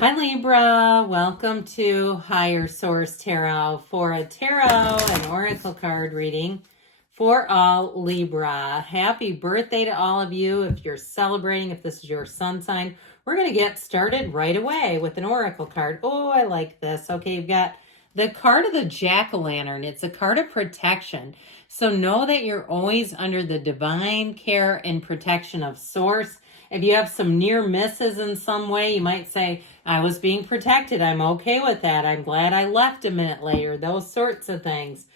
Hi Libra, welcome to Higher Source Tarot for a tarot and oracle card reading for all Libra. Happy birthday to all of you. If you're celebrating, if this is your sun sign, we're going to get started right away with an oracle card. Oh, I like this. Okay, you've got the card of the jack-o'-lantern. It's a card of protection. So know that you're always under the divine care and protection of Source. If you have some near misses in some way, you might say, I was being protected. I'm okay with that. I'm glad I left a minute later. Those sorts of things.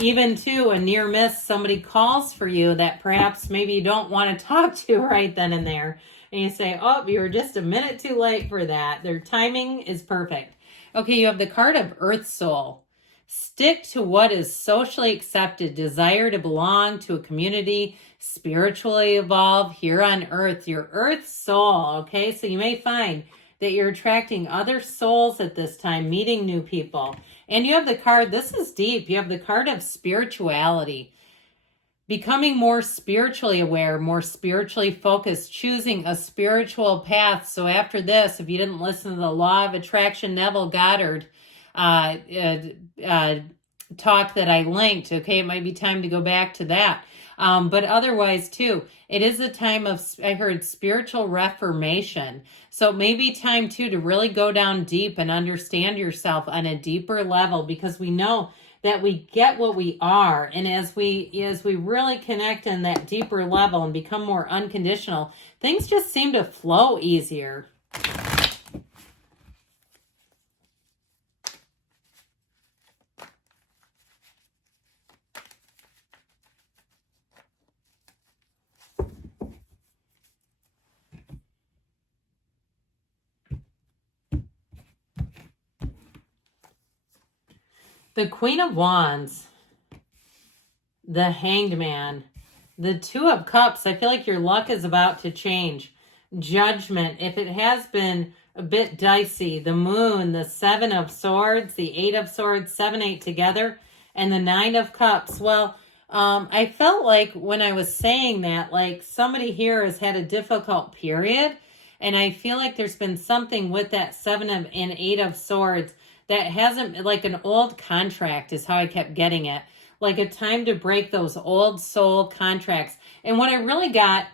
Even too, a near miss, somebody calls for you that perhaps maybe you don't want to talk to right then and there. And you say, oh, you were just a minute too late for that. Their timing is perfect. Okay, you have the card of Earth Soul. Stick to what is socially accepted. Desire to belong to a community. Spiritually evolve here on Earth. Your Earth Soul, okay? So you may find that you're attracting other souls at this time, meeting new people. And you have the card, this is deep, you have the card of spirituality. Becoming more spiritually aware, more spiritually focused, choosing a spiritual path. So after this, if you didn't listen to the Law of Attraction, Neville Goddard talk that I linked, okay, it might be time to go back to that. But otherwise, too, it is a time of, I heard, spiritual reformation. So it may be time, too, to really go down deep and understand yourself on a deeper level, because we know that we get what we are. And as we really connect on that deeper level and become more unconditional, things just seem to flow easier. The Queen of Wands, the Hanged Man, the Two of Cups. I feel like your luck is about to change. Judgment, if it has been a bit dicey. The Moon, the Seven of Swords, the Eight of Swords, 7, 8 together, and the Nine of Cups. Well, I felt like when I was saying that, like somebody here has had a difficult period, and I feel like there's been something with that 7 and 8 of Swords that hasn't, like an old contract is how I kept getting it. Like a time to break those old soul contracts. And what I really got,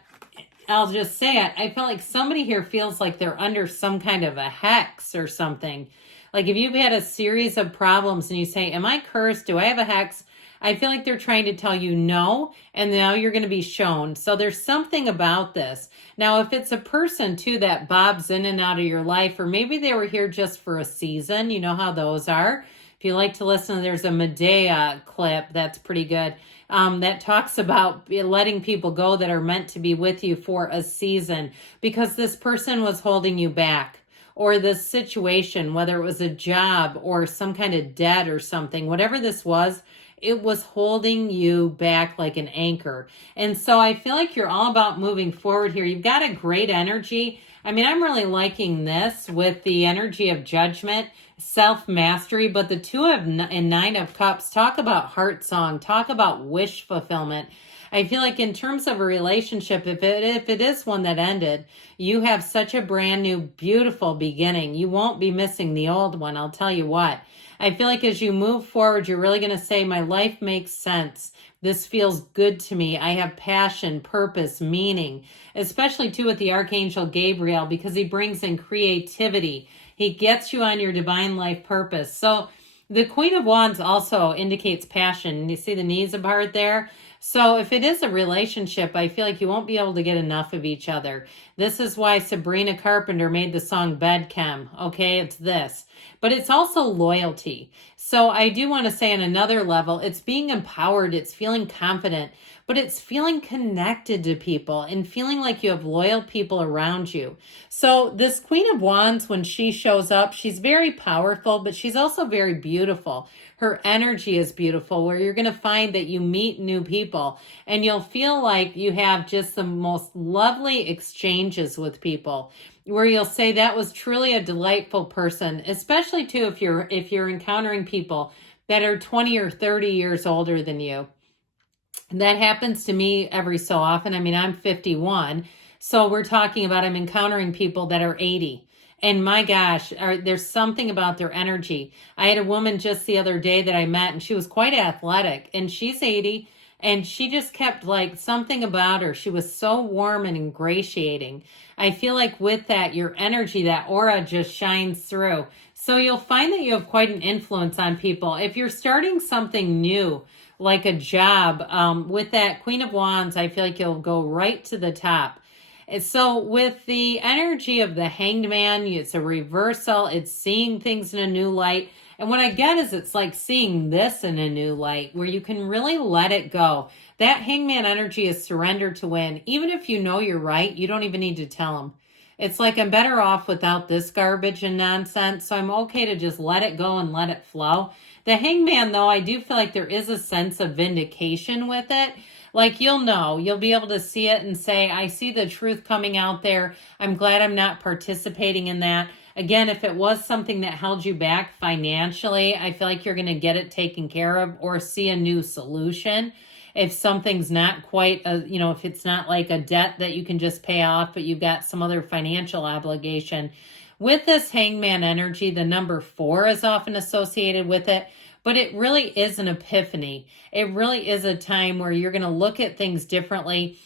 I'll just say it, I felt like somebody here feels like they're under some kind of a hex or something. Like if you've had a series of problems and you say, am I cursed? Do I have a hex? I feel like they're trying to tell you no, and now you're going to be shown. So there's something about this. Now, if it's a person, too, that bobs in and out of your life, or maybe they were here just for a season, you know how those are. If you like to listen, there's a Medea clip that's pretty good that talks about letting people go that are meant to be with you for a season because this person was holding you back. Or this situation, whether it was a job or some kind of debt or something, whatever this was, it was holding you back like an anchor. And so I feel like you're all about moving forward here. You've got a great energy. I mean, I'm really liking this with the energy of judgment, self-mastery, but the Two of and Nine of Cups talk about heart song, talk about wish fulfillment. I feel like in terms of a relationship, if it is one that ended, you have such a brand new, beautiful beginning. You won't be missing the old one, I'll tell you what. I feel like as you move forward, you're really going to say, my life makes sense. This feels good to me. I have passion, purpose, meaning, especially too with the Archangel Gabriel, because he brings in creativity. He gets you on your divine life purpose. So the Queen of Wands also indicates passion. You see the knees apart there? So if it is a relationship, I feel like you won't be able to get enough of each other. This is why Sabrina Carpenter made the song Bed Chem. Okay, it's this. But it's also loyalty. So I do want to say on another level, it's being empowered, it's feeling confident, but it's feeling connected to people and feeling like you have loyal people around you. So this Queen of Wands, when she shows up, she's very powerful, but she's also very beautiful. Her energy is beautiful, where you're going to find that you meet new people and you'll feel like you have just the most lovely exchanges with people, where you'll say that was truly a delightful person, especially too if you're encountering people that are 20 or 30 years older than you. That happens to me every so often. I mean, I'm 51, so we're talking about I'm encountering people that are 80. And my gosh, there's something about their energy. I had a woman just the other day that I met, and she was quite athletic, and she's 80, and she just kept like something about her. She was so warm and ingratiating. I feel like with that, your energy, that aura just shines through. So you'll find that you have quite an influence on people. If you're starting something new, like a job, with that Queen of Wands, I feel like you'll go right to the top. And so with the energy of the Hanged Man, it's a reversal. It's seeing things in a new light. And what I get is it's like seeing this in a new light where you can really let it go. That Hangman energy is surrender to win. Even if you know you're right, you don't even need to tell them. It's like I'm better off without this garbage and nonsense. So I'm okay to just let it go and let it flow. The Hangman, though, I do feel like there is a sense of vindication with it. Like you'll be able to see it and say, I see the truth coming out there. I'm glad I'm not participating in that. Again, if it was something that held you back financially, I feel like you're going to get it taken care of or see a new solution. If something's not quite, if it's not like a debt that you can just pay off, but you've got some other financial obligation. With this Hangman energy, the number 4 is often associated with it. But it really is an epiphany. It really is a time where you're going to look at things differently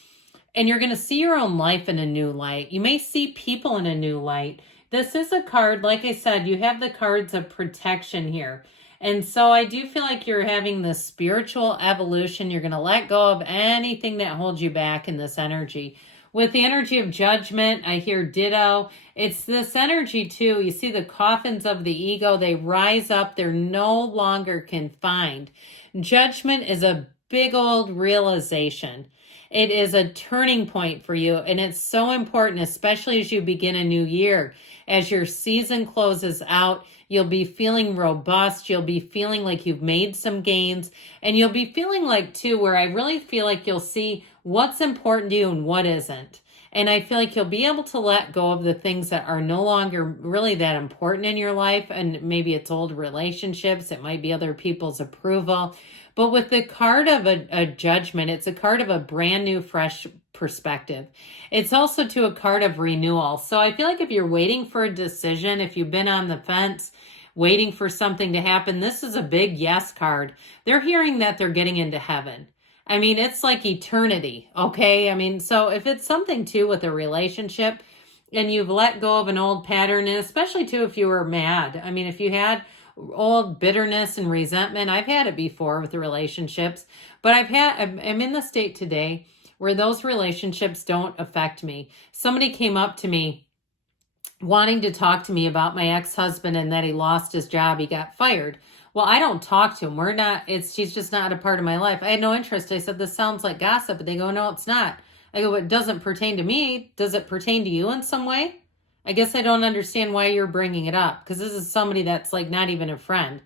and you're going to see your own life in a new light. You may see people in a new light. This is a card, like I said, you have the cards of protection here. And so I do feel like you're having this spiritual evolution. You're going to let go of anything that holds you back in this energy. With the energy of judgment, I hear ditto. It's this energy too. You see the coffins of the ego, they rise up. They're no longer confined. Judgment is a big old realization. It is a turning point for you. And it's so important, especially as you begin a new year. As your season closes out, you'll be feeling robust. You'll be feeling like you've made some gains. And you'll be feeling like too, where I really feel like you'll see what's important to you and what isn't. And I feel like you'll be able to let go of the things that are no longer really that important in your life. And maybe it's old relationships. It might be other people's approval. But with the card of a judgment, it's a card of a brand new, fresh perspective. It's also to a card of renewal. So I feel like if you're waiting for a decision, if you've been on the fence, waiting for something to happen, this is a big yes card. They're hearing that they're getting into heaven. I mean, it's like eternity, okay? I mean, so if it's something too with a relationship and you've let go of an old pattern, and especially too if you were mad. I mean, if you had old bitterness and resentment, I've had it before with the relationships, but I'm in the state today where those relationships don't affect me. Somebody came up to me wanting to talk to me about my ex-husband and that he lost his job. He got fired. Well, I don't talk to him. She's just not a part of my life. I had no interest. I said, this sounds like gossip. But they go, no, it's not. I go, it doesn't pertain to me. Does it pertain to you in some way? I guess I don't understand why you're bringing it up, because this is somebody that's like not even a friend.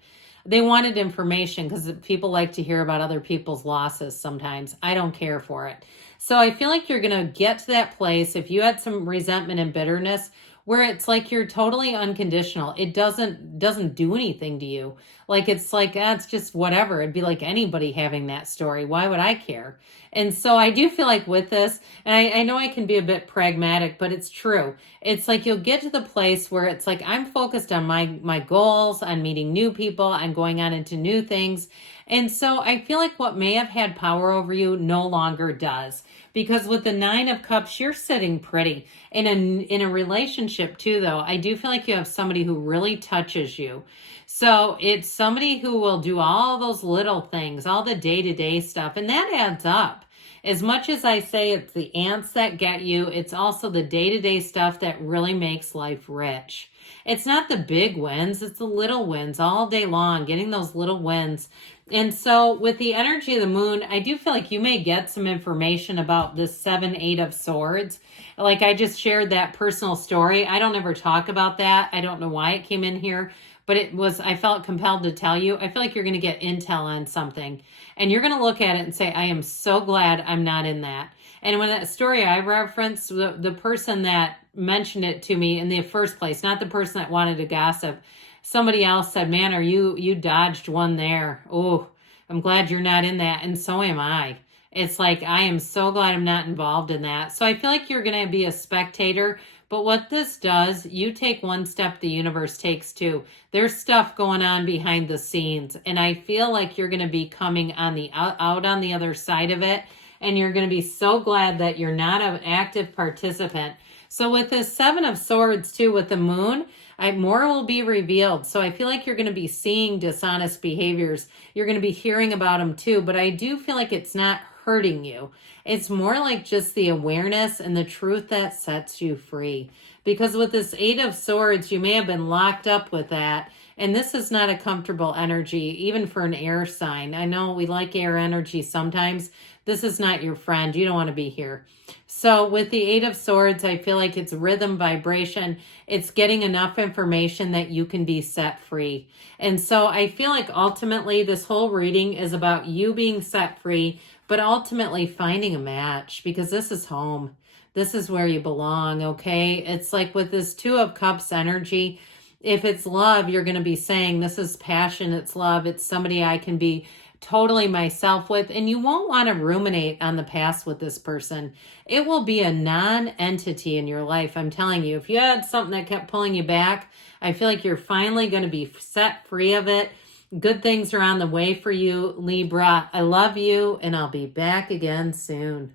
They wanted information because people like to hear about other people's losses sometimes. I don't care for it. So I feel like you're going to get to that place if you had some resentment and bitterness where it's like you're totally unconditional. It doesn't do anything to you. Like it's like, it's just whatever. It'd be like anybody having that story. Why would I care? And so I do feel like with this, and I know I can be a bit pragmatic, but it's true. It's like you'll get to the place where it's like I'm focused on my goals, on meeting new people, on going on into new things. And so I feel like what may have had power over you no longer does. Because with the 9 of Cups, you're sitting pretty. In a relationship too, though, I do feel like you have somebody who really touches you. So it's somebody who will do all those little things, all the day-to-day stuff, and that adds up. As much as I say it's the ants that get you, it's also the day-to-day stuff that really makes life rich. It's not the big wins, it's the little wins all day long, getting those little wins. And so with the energy of the moon, I do feel like you may get some information about this 7, 8 of Swords. Like I just shared that personal story. I don't ever talk about that. I don't know why it came in here, but I felt compelled to tell you. I feel like you're going to get intel on something and you're going to look at it and say, I am so glad I'm not in that. And when that story I referenced, the person that mentioned it to me in the first place, not the person that wanted to gossip, somebody else said, man, you dodged one there. Oh, I'm glad you're not in that. And so am I. It's like, I am so glad I'm not involved in that. So I feel like you're going to be a spectator, But what this does, you take one step, the universe takes two. There's stuff going on behind the scenes, and I feel like you're going to be coming on the out on the other side of it, and you're going to be so glad that you're not an active participant. So with this Seven of Swords too, with the moon, more will be revealed. So I feel like you're going to be seeing dishonest behaviors. You're going to be hearing about them too, but I do feel like it's not hurting you. It's more like just the awareness and the truth that sets you free. Because with this Eight of Swords, you may have been locked up with that. And this is not a comfortable energy, even for an air sign. I know we like air energy sometimes. This is not your friend. You don't want to be here. So with the Eight of Swords, I feel like it's rhythm, vibration. It's getting enough information that you can be set free. And so I feel like ultimately this whole reading is about you being set free, but ultimately finding a match, because this is home. This is where you belong, okay? It's like with this Two of Cups energy, if it's love, you're going to be saying, this is passion, it's love, it's somebody I can be totally myself with, and you won't want to ruminate on the past with this person. It will be a non-entity in your life, I'm telling you. If you had something that kept pulling you back, I feel like you're finally going to be set free of it. Good things are on the way for you, Libra. I love you, and I'll be back again soon.